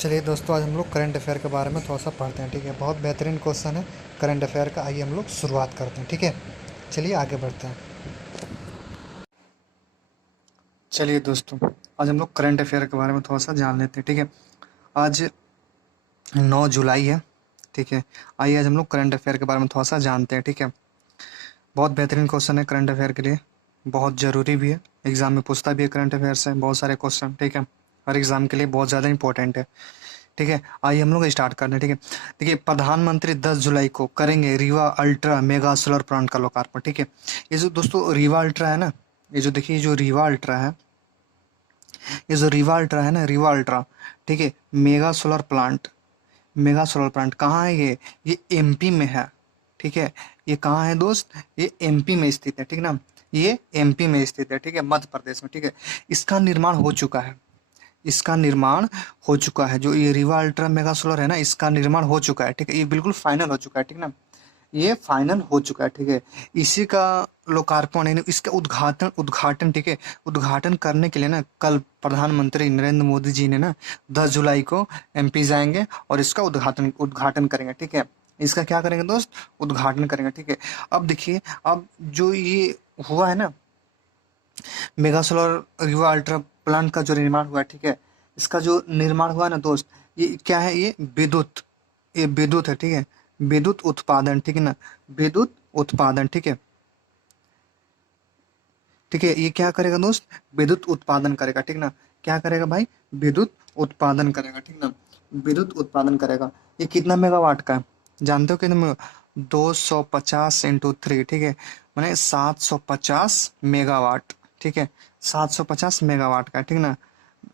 चलिए दोस्तों, आज हम लोग करंट अफेयर के बारे में थोड़ा सा पढ़ते हैं। ठीक है, बहुत बेहतरीन क्वेश्चन है करंट अफेयर का। आइए हम लोग शुरुआत करते हैं। ठीक है, चलिए आगे बढ़ते हैं। चलिए दोस्तों, आज हम लोग करंट अफेयर के बारे में थोड़ा सा जान लेते हैं। ठीक है, आज 9 जुलाई है। ठीक है, आइए आज हम लोग करंट अफेयर के बारे में थोड़ा सा जानते हैं। ठीक है, बहुत बेहतरीन क्वेश्चन है करंट अफेयर के लिए, बहुत ज़रूरी भी है। एग्जाम में पूछता भी है करंट अफेयर से बहुत सारे क्वेश्चन। ठीक है, हर एग्जाम के लिए बहुत ज़्यादा इंपॉर्टेंट है। ठीक है, आइए हम लोग स्टार्ट करते हैं। ठीक है, देखिए, प्रधानमंत्री 10 जुलाई को करेंगे Rewa ultra mega solar plant का लोकार्पण। ठीक है, ये जो दोस्तों रीवा अल्ट्रा है ना, ये जो देखिए, जो रीवा अल्ट्रा है, ये जो रीवा अल्ट्रा है ना, रीवा अल्ट्रा, ठीक है, mega solar plant, mega solar plant कहाँ है? ये एमपी में है। ठीक है, ये कहाँ है दोस्त? ये एमपी में स्थित है। ठीक ना, ये एमपी में स्थित है। ठीक है, मध्य प्रदेश में। ठीक है, इसका निर्माण हो चुका है, इसका निर्माण हो चुका है। जो ये रीवा अल्ट्रा मेगा सोलर है ना, इसका निर्माण हो चुका है। ठीक है, ये बिल्कुल फाइनल हो चुका है। ठीक ना, ये फाइनल हो चुका है। ठीक है, इसी का लोकार्पण यानी इसका उद्घाटन उद्घाटन ठीक है, उद्घाटन करने के लिए ना कल प्रधानमंत्री नरेंद्र मोदी जी ने ना 10 जुलाई को एमपी जाएंगे और इसका उद्घाटन उद्घाटन करेंगे। ठीक है, इसका क्या करेंगे दोस्त? उद्घाटन करेंगे। ठीक है, अब देखिए, अब जो ये हुआ है ना, mega solar Rewa ultra plant का जो निर्माण हुआ है, ठीक है, इसका जो निर्माण हुआ है ना दोस्त, ये क्या है? ये विद्युत, ये विद्युत है। ठीक है, विद्युत उत्पादन। ठीक है ना, विद्युत उत्पादन। ठीक है, ठीक है, ये क्या करेगा दोस्त? विद्युत उत्पादन करेगा। ठीक ना, क्या करेगा भाई? विद्युत उत्पादन करेगा। ठीक ना, विद्युत उत्पादन करेगा। ये कितना मेगावाट का है जानते हो? कितना? 250 इंटू 3। ठीक है, मैंने 750 मेगावाट। ठीक है, 750 मेगावाट का है। ठीक ना,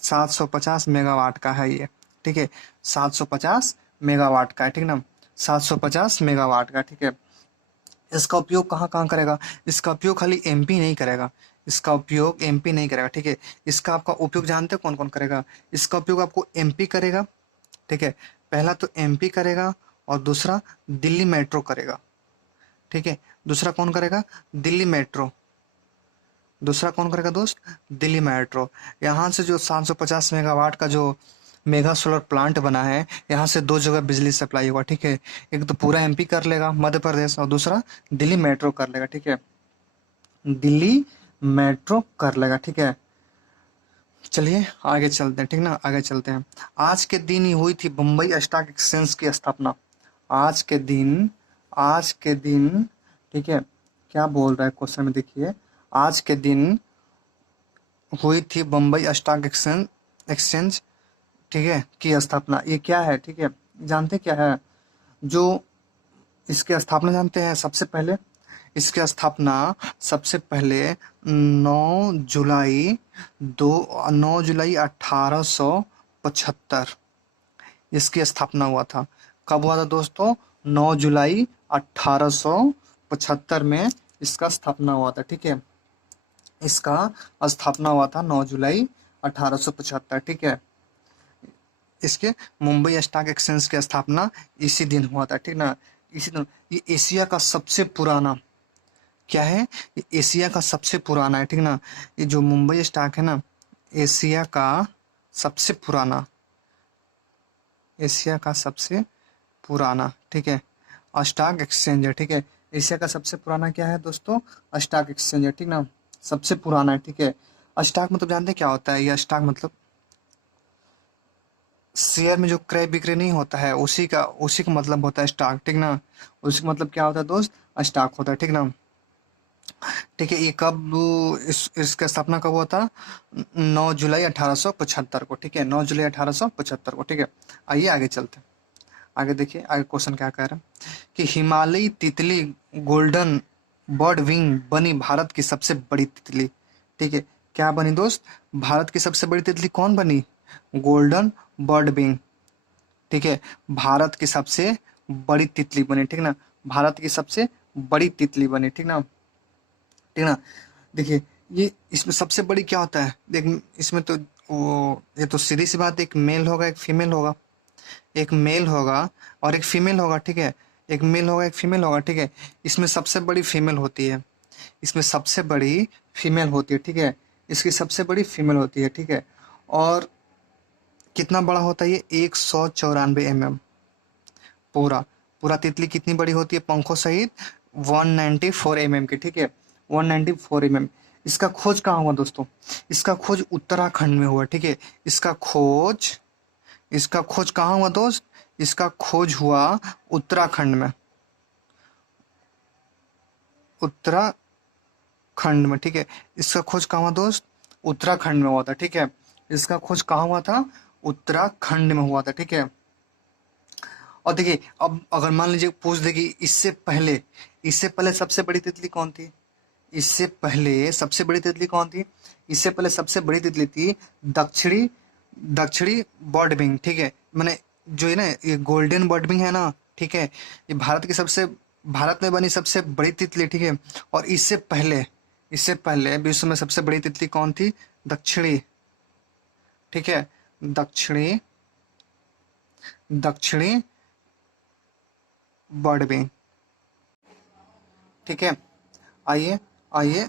750 मेगावाट का है ये। ठीक है, 750 मेगावाट का है। ठीक ना, 750 मेगावाट का। ठीक है, इसका उपयोग कहाँ कहाँ करेगा? इसका उपयोग खाली एमपी नहीं करेगा, इसका उपयोग एमपी नहीं करेगा। ठीक है, इसका आपका उपयोग जानते हो कौन कौन करेगा? इसका उपयोग आपको एमपी करेगा। ठीक है, पहला तो एमपी करेगा और दूसरा दिल्ली मेट्रो करेगा। ठीक है, दूसरा कौन करेगा? दिल्ली मेट्रो। दूसरा कौन करेगा दोस्त? दिल्ली मेट्रो। यहाँ से जो 750 मेगावाट का जो मेगा सोलर प्लांट बना है, यहाँ से दो जगह बिजली सप्लाई होगा। ठीक है, एक तो पूरा एमपी कर लेगा मध्य प्रदेश, और दूसरा दिल्ली मेट्रो कर लेगा। ठीक है, दिल्ली मेट्रो कर लेगा। ठीक है, चलिए आगे चलते हैं। ठीक ना, आगे चलते हैं। आज के दिन ही हुई थी बम्बई स्टॉक एक्सचेंज की स्थापना। आज के दिन, आज के दिन, ठीक है, क्या बोल रहा है क्वेश्चन में देखिए, आज के दिन हुई थी बम्बई स्टॉक एक्सचेंज एक्सचेंज ठीक है, की स्थापना। ये क्या है? ठीक है, जानते क्या है? जो इसकी स्थापना जानते हैं? सबसे पहले इसकी स्थापना सबसे पहले 9 जुलाई 1875 इसकी स्थापना हुआ था। कब हुआ था दोस्तों? 9 जुलाई 1875 में इसका स्थापना हुआ था। ठीक है, इसका स्थापना हुआ था 9 जुलाई 1875। ठीक है, इसके मुंबई स्टॉक एक्सचेंज की स्थापना इसी दिन हुआ था। ठीक ना, इसी दिन। ये एशिया का सबसे पुराना क्या है? ये एशिया का सबसे पुराना है। ठीक ना, ये जो मुंबई स्टॉक है ना, एशिया का सबसे पुराना, एशिया का सबसे पुराना, ठीक है, स्टॉक एक्सचेंज है। ठीक है, एशिया का सबसे पुराना क्या है दोस्तों? स्टॉक एक्सचेंज है। ठीक ना, सबसे पुराना है। ठीक है, स्टॉक मतलब जानते हैं क्या होता है? यह स्टॉक मतलब शेयर में जो क्रय विक्रय नहीं होता है, उसी का मतलब होता है स्टॉक। ठीक ना, उसी का मतलब क्या होता है दोस्त? स्टॉक होता है। ठीक ना, ठीक है, ये कब, इसका स्थापना कब हुआ था? 9 जुलाई 1875 को। ठीक है, 9 जुलाई 1875 को। ठीक है, आइए आगे चलते हैं। आगे देखिए, आगे क्वेश्चन क्या कह रहा है कि हिमालयी तितली गोल्डन बर्ड विंग बनी भारत की सबसे बड़ी तितली। ठीक है, क्या बनी दोस्त? भारत की सबसे बड़ी तितली कौन बनी? Golden bird wing. ठीक है, भारत की सबसे बड़ी तितली बनी। ठीक ना, भारत की सबसे बड़ी तितली बनी। ठीक ना, ठीक ना, देखिए, ये इसमें सबसे बड़ी क्या होता है? देख, इसमें तो वो, ये तो सीधी सी बात है, एक मेल होगा एक फीमेल होगा, एक मेल होगा और एक फीमेल होगा। ठीक है, एक मेल होगा एक फीमेल होगा। ठीक है, इसमें सबसे बड़ी फीमेल होती है, इसमें सबसे बड़ी फीमेल होती है। ठीक है, इसकी सबसे बड़ी फीमेल होती है। ठीक है, और कितना बड़ा होता है ये? 194 mm। पूरा पूरा तितली कितनी बड़ी होती है पंखों सहित? 194 mm की, ठीक है, 194 mm। इसका खोज कहाँ हुआ दोस्तों? इसका खोज उत्तराखंड में हुआ, ठीक है। इसका खोज कहाँ हुआ दोस्त? इसका खोज हुआ उत्तराखंड में, उत्तराखंड में, ठीक है। इसका खोज कहाँ हुआ दोस्त? उत्तराखंड में हुआ था, ठीक है। इसका खोज कहाँ हुआ था? उत्तराखंड में हुआ था, ठीक है। और देखिए, अब अगर मान लीजिए पूछ दे कि इससे पहले सबसे बड़ी तितली कौन थी? इससे पहले सबसे बड़ी तितली कौन थी? इससे पहले सबसे बड़ी तितली थी दक्षिणी दक्षिणी बर्डविंग, ठीक है। मैंने जो है ना, ये गोल्डन बर्डविंग है ना, ठीक है, ये भारत में बनी सबसे बड़ी तितली, ठीक है। और इससे पहले विश्व में सबसे बड़ी तितली कौन थी? दक्षिणी, ठीक है, दक्षिणी दक्षिणी बर्डविंग, ठीक है। आइए आइए,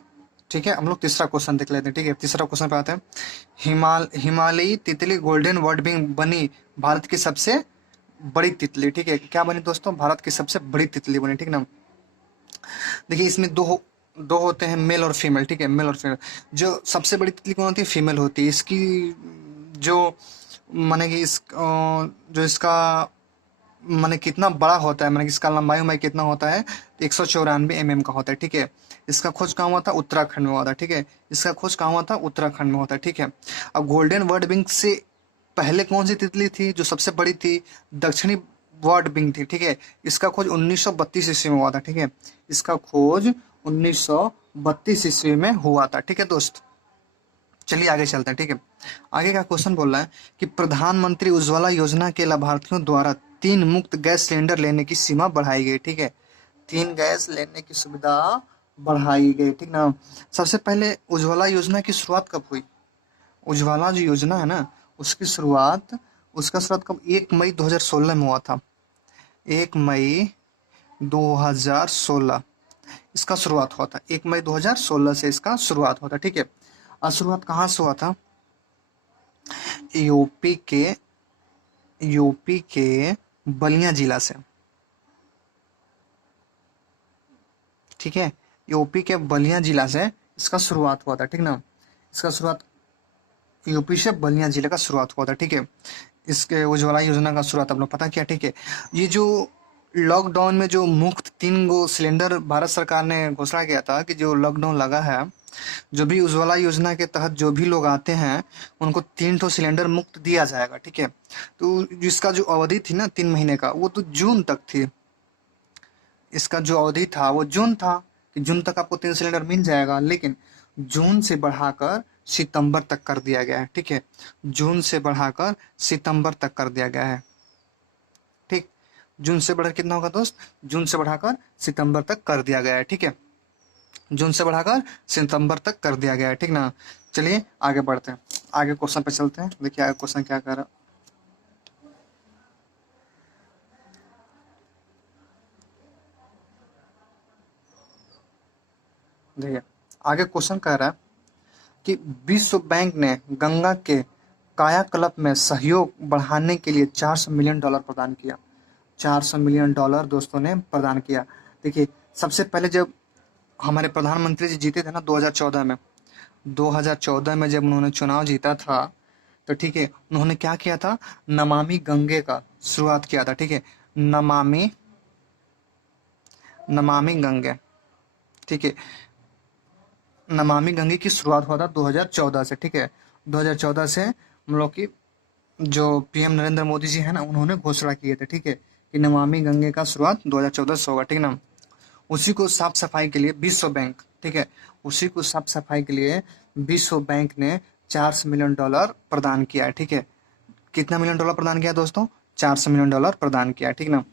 ठीक है, हम लोग तीसरा क्वेश्चन देख लेते हैं, ठीक है। तीसरा क्वेश्चन पे आते हैं। हिमालयी तितली गोल्डन वर्डबिंग बनी भारत की सबसे बड़ी तितली, ठीक है। क्या बनी दोस्तों? भारत की सबसे बड़ी तितली बनी, ठीक ना। देखिए, इसमें दो होते हैं, मेल और फीमेल, ठीक है, मेल और फीमेल। जो सबसे बड़ी तितली कौन होती है? फीमेल होती है। इसकी जो माने कि जो इसका माने कितना बड़ा होता है, माने कि इसका लंबाई उम्बाई कितना होता है? 194 mm का होता है, ठीक है। इसका खोज कहाँ हुआ था? उत्तराखंड में हुआ था, ठीक है। इसका खोज कहाँ हुआ था? उत्तराखंड में होता है, ठीक है। अब गोल्डन वर्ड विंग से पहले कौन सी तितली थी जो सबसे बड़ी थी? दक्षिणी वर्ड विंग थी, ठीक है। इसका खोज 1932 ईस्वी में हुआ था, ठीक है। इसका खोज 1932 ईस्वी में हुआ था, ठीक है दोस्त। चलिए आगे चलते हैं, ठीक है। आगे का क्वेश्चन बोल रहा है कि प्रधानमंत्री उज्ज्वला योजना के लाभार्थियों द्वारा 3 मुफ्त गैस सिलेंडर लेने की सीमा बढ़ाई गई, ठीक है। 3 गैस लेने की सुविधा बढ़ाई गई, ठीक ना। सबसे पहले उज्ज्वला योजना की शुरुआत कब हुई? उज्ज्वला जो योजना है ना, उसका शुरुआत कब? 1 मई 2016 में हुआ था। 1 मई 2016 इसका शुरुआत हुआ था। 1 मई 2016 से इसका शुरुआत हुआ था, ठीक है। और शुरुआत कहाँ से हुआ था? यूपी के यूपी के बलिया जिला से, ठीक है। यूपी के बलिया जिला से इसका शुरुआत हुआ था, ठीक ना। इसका शुरुआत यूपी से बलिया जिले का शुरुआत हुआ था, ठीक है। इसके उज्ज्वला योजना का शुरुआत आप लोग पता किया, ठीक है। ये जो लॉकडाउन में जो मुफ्त 3 गो सिलेंडर भारत सरकार ने घोषणा किया था कि जो लॉकडाउन लगा है, जो भी उज्ज्वला योजना के तहत जो भी लोग आते हैं उनको 3 ठो सिलेंडर मुफ्त दिया जाएगा, ठीक है। तो इसका जो अवधि थी ना 3 महीने का, वो तो जून तक थी। इसका जो अवधि था वो जून था, कि जून तक आपको 3 सिलेंडर मिल जाएगा, लेकिन जून से बढ़ाकर सितंबर तक कर दिया गया है, ठीक है। जून से बढ़ाकर सितंबर तक कर दिया गया है, ठीक। जून से बढ़कर कितना होगा दोस्त? जून से बढ़ाकर सितंबर तक कर दिया गया है, ठीक है। जून से बढ़ाकर सितंबर तक कर दिया गया है, ठीक ना। चलिए आगे बढ़ते हैं, आगे क्वेश्चन पे चलते हैं। देखिए आगे क्वेश्चन क्या कर रहा है। देखिए आगे क्वेश्चन कह रहा है कि विश्व बैंक ने गंगा के कायाकल्प में सहयोग बढ़ाने के लिए $400 मिलियन प्रदान किया। $400 मिलियन दोस्तों ने प्रदान किया। देखिए, सबसे पहले जब हमारे प्रधानमंत्री जी जीते थे ना 2014 में जब उन्होंने चुनाव जीता था, तो ठीक है, उन्होंने क्या किया था? नमामि गंगे का शुरुआत किया था, ठीक है। नमामि नमामि गंगे, ठीक है। नमामि गंगे की शुरुआत हुआ था 2014 से, ठीक है। 2014 से हम लोग की जो पीएम नरेंद्र मोदी जी है ना, उन्होंने घोषणा किए थे, ठीक है, कि नमामि गंगे का शुरुआत 2014 से होगा, ठीक ना। उसी को साफ सफाई के लिए विश्व बैंक, ठीक है, उसी को साफ सफाई के लिए विश्व बैंक ने $400 मिलियन प्रदान किया है, ठीक है। कितना मिलियन डॉलर प्रदान किया दोस्तों? $400 मिलियन प्रदान किया, ठीक ना।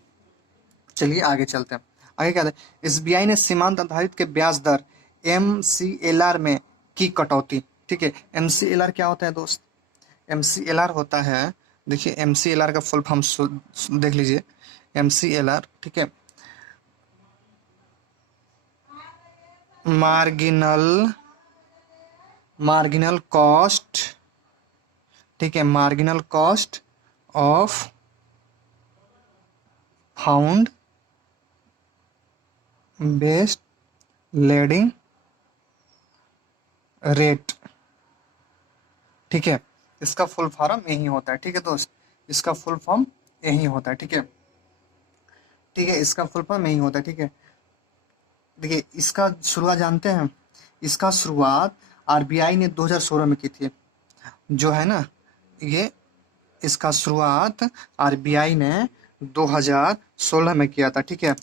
चलिए आगे चलते हैं। आगे क्या है? एसबीआई ने सीमांत आधारित के ब्याज दर एमसीएलआर में की कटौती, ठीक है। एमसीएलआर क्या होता है दोस्त? एमसीएलआर होता है, देखिए एमसीएलआर का फुल फॉर्म देख लीजिए। एमसीएलआर, ठीक है, मार्जिनल मार्जिनल कॉस्ट ठीक है, marginal cost of fund based lending rate. ठीक है, इसका फुल फॉर्म यही होता है। ठीक है दोस्त, इसका फुल फॉर्म यही होता है। ठीक है, ठीक है, इसका फुल फॉर्म यही होता है। ठीक है, देखिए इसका शुरुआत जानते हैं, इसका शुरुआत आरबीआई ने 2016 में की थी, जो है ना ये, इसका शुरुआत आरबीआई ने 2016 में किया था। ठीक है,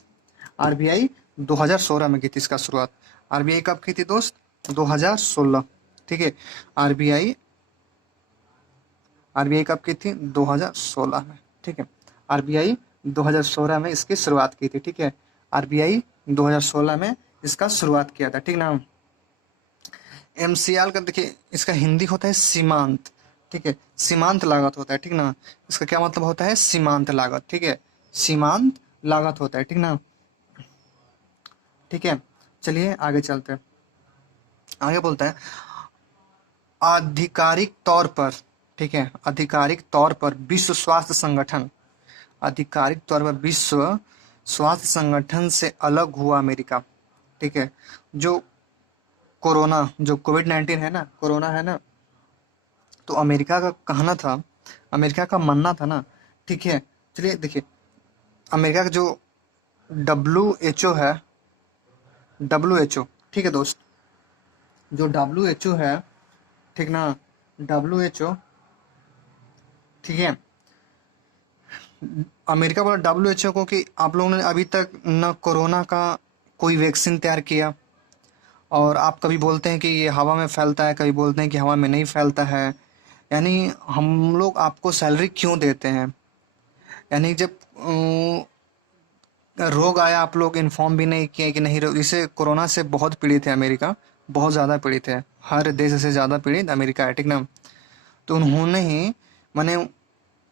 आरबीआई 2016 में की थी इसका शुरुआत। आरबीआई कब की थी दोस्त? 2016। ठीक है, आरबीआई आरबीआई कब की थी? 2016 में। ठीक है, आरबीआई 2016 में इसकी शुरुआत की थी। ठीक है, आरबीआई 2016 में इसका शुरुआत किया था। ठीक ना। एमसीआर का देखिए, इसका हिंदी होता है सीमांत। ठीक है, सीमांत लागत होता है। ठीक ना, इसका क्या मतलब होता है? सीमांत लागत। ठीक है, सीमांत लागत होता है। ठीक ना। ठीक है, चलिए आगे चलते हैं। आगे बोलते हैं आधिकारिक तौर पर, ठीक है, आधिकारिक तौर पर विश्व स्वास्थ्य संगठन, आधिकारिक तौर पर विश्व स्वास्थ्य संगठन से अलग हुआ अमेरिका। ठीक है, जो कोरोना, जो कोविड-19 है ना, कोरोना है ना, तो अमेरिका का कहना था, अमेरिका का मानना था ना। ठीक है, चलिए देखिए, अमेरिका का जो WHO है, WHO, ठीक है दोस्त, जो WHO है, ठीक ना, WHO, ठीक है, अमेरिका बोला WHO को कि आप लोगों ने अभी तक न कोरोना का कोई वैक्सीन तैयार किया, और आप कभी बोलते हैं कि ये हवा में फैलता है, कभी बोलते हैं कि हवा में नहीं फैलता है, यानी हम लोग आपको सैलरी क्यों देते हैं? यानी जब रोग आया आप लोग इन्फॉर्म भी नहीं किए कि नहीं रोग, इसे कोरोना से बहुत पीड़ित है अमेरिका, बहुत ज़्यादा पीड़ित है, हर देश से ज़्यादा पीड़ित अमेरिका है। ठीक ना। तो उन्होंने ही मैंने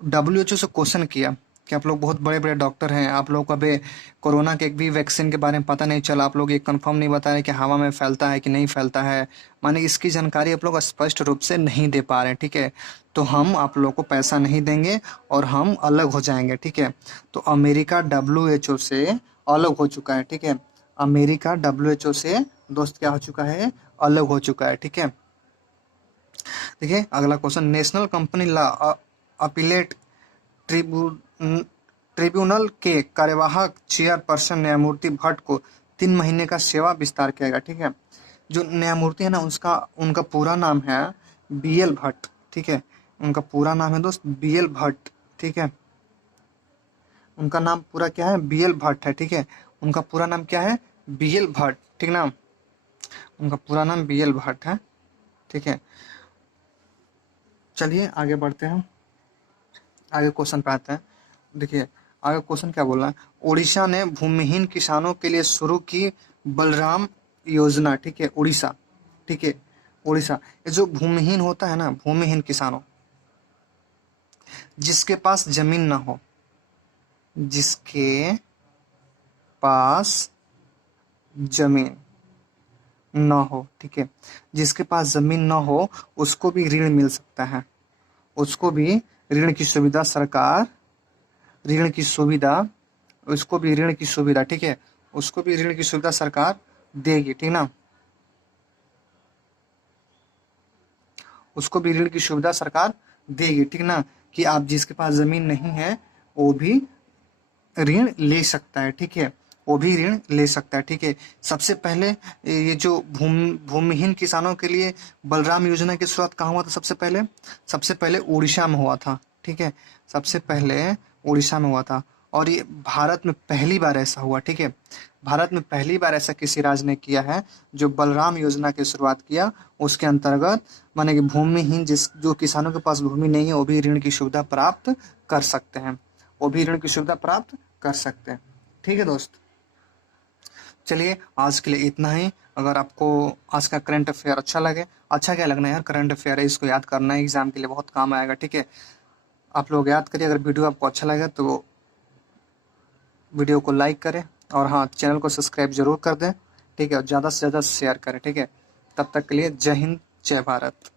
WHO से क्वेश्चन किया कि आप लोग बहुत बड़े बड़े डॉक्टर हैं, आप लोग को अभी कोरोना के एक भी वैक्सीन के बारे में पता नहीं चला, आप लोग ये कंफर्म नहीं बता रहे कि हवा में फैलता है कि नहीं फैलता है, माने इसकी जानकारी आप लोग स्पष्ट रूप से नहीं दे पा रहे हैं। ठीक है, तो हम आप लोग को पैसा नहीं देंगे और हम अलग हो जाएंगे। ठीक है, तो अमेरिका WHO से अलग हो चुका है। ठीक है, अमेरिका WHO से दोस्त क्या हो चुका है? अलग हो चुका है। ठीक है, देखिए अगला question, national company law appellate tribunal के कार्यवाहक चेयरपर्सन न्यायमूर्ति भट्ट को 3 महीने का सेवा विस्तार किया। ठीक है, जो न्यायमूर्ति है ना, उसका उनका पूरा नाम है BL भट्ट। ठीक है, उनका पूरा नाम है दोस्त BL भट्ट। ठीक है, उनका नाम पूरा क्या है? BL भट्ट है। ठीक है, उनका पूरा नाम क्या है? BL भट्ट। ठीक ना, उनका पूरा नाम BL भट्ट है। ठीक है, चलिए आगे बढ़ते हैं, आगे क्वेश्चन पे आते हैं। देखिए आगे क्वेश्चन क्या बोल रहा है, उड़ीसा ने भूमिहीन किसानों के लिए शुरू की बलराम योजना। ठीक है, उड़ीसा, ठीक है, उड़ीसा, ये जो भूमिहीन होता है ना, भूमिहीन किसानों, जिसके पास जमीन ना हो, जिसके पास जमीन ना हो, ठीक है, जिसके पास जमीन ना हो, उसको भी ऋण मिल सकता है, उसको भी ऋण की सुविधा सरकार, ऋण की सुविधा, उसको भी ऋण की सुविधा, ठीक है, उसको भी ऋण की सुविधा सरकार देगी। ठीक ना, उसको भी ऋण की सुविधा सरकार देगी। ठीक ना, कि आप जिसके पास जमीन नहीं है वो भी ऋण ले सकता है। ठीक है, वो भी ऋण ले सकता है। ठीक है, सबसे पहले ये जो भूमिहीन किसानों के लिए बलराम योजना की शुरुआत कहाँ हुआ था? सबसे पहले उड़ीसा में हुआ था। ठीक है, सबसे पहले उड़ीसा में हुआ था, और ये भारत में पहली बार ऐसा हुआ। ठीक है, भारत में पहली बार ऐसा किसी राज्य ने किया है जो बलराम योजना की शुरुआत किया। उसके अंतर्गत माने कि भूमिहीन जो किसानों के पास भूमि नहीं है वो भी ऋण की सुविधा प्राप्त कर सकते हैं, वो भी ऋण की सुविधा प्राप्त कर सकते हैं। ठीक है दोस्त, चलिए आज के लिए इतना ही। अगर आपको आज का करंट अफेयर अच्छा लगे, अच्छा क्या लगना है यार, करंट अफेयर है, इसको याद करना है, एग्जाम के लिए बहुत काम आएगा। ठीक है, आप लोग याद करिए। अगर वीडियो आपको अच्छा लगे तो वीडियो को लाइक करें, और हाँ, चैनल को सब्सक्राइब जरूर कर दें। ठीक है, और ज़्यादा से ज़्यादा शेयर करें। ठीक है, तब तक के लिए जय हिंद, जय भारत।